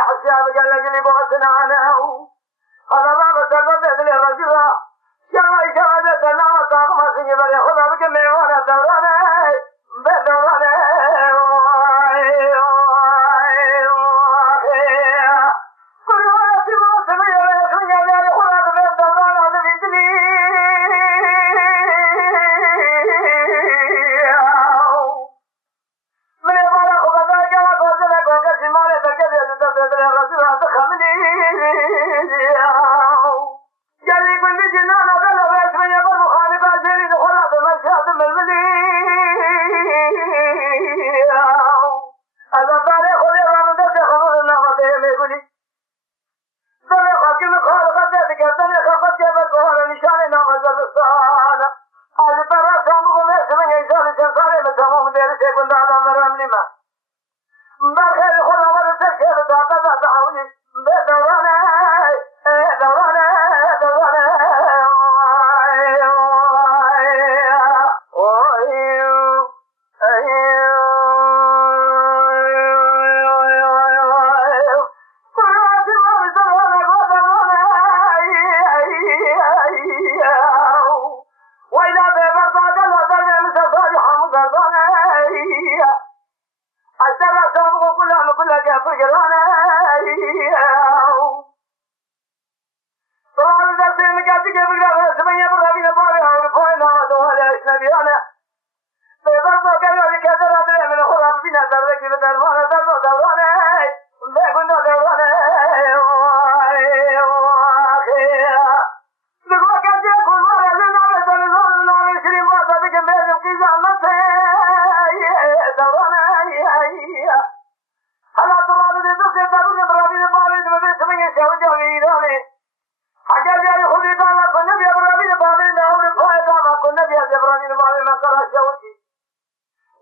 حساب قال لك اللي بغتنا عنه هذا ما بسبب لي رجلا شاي شهادة لنا طاقم سنجي بري خدا بك ميوانا دوراني بدوراني كل وقت ما سمي ريحون يبيني خدا بك دوراني بيدني من يبانا خدا كما قوزنا قوكا سمالي بكذي تتبدل لي رجلا تخمني قال لي كل جنانا بلا بيت من يبر مخالفة جريد خلا بمشهد ململي هذا باري خذي رمضة خبر النغطي ميقولي دمي خاكي مخالفة ذاتك دمي خفت جبت بهار نشاني نغزة الصالة هذا ترى سامو ميس من يجال جنساني متموم ديري سيكون دانا مرام لما بخير خلا ورسك شير دانا دعوني بدوراني دوراني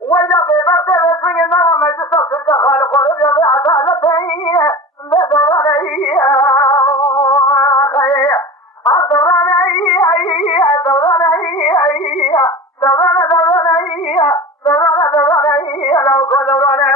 وإذا في بغض الرسمي النوم مجلسة تلك خالق ورجل بعدالته بدوراني دوراني لو كدوراني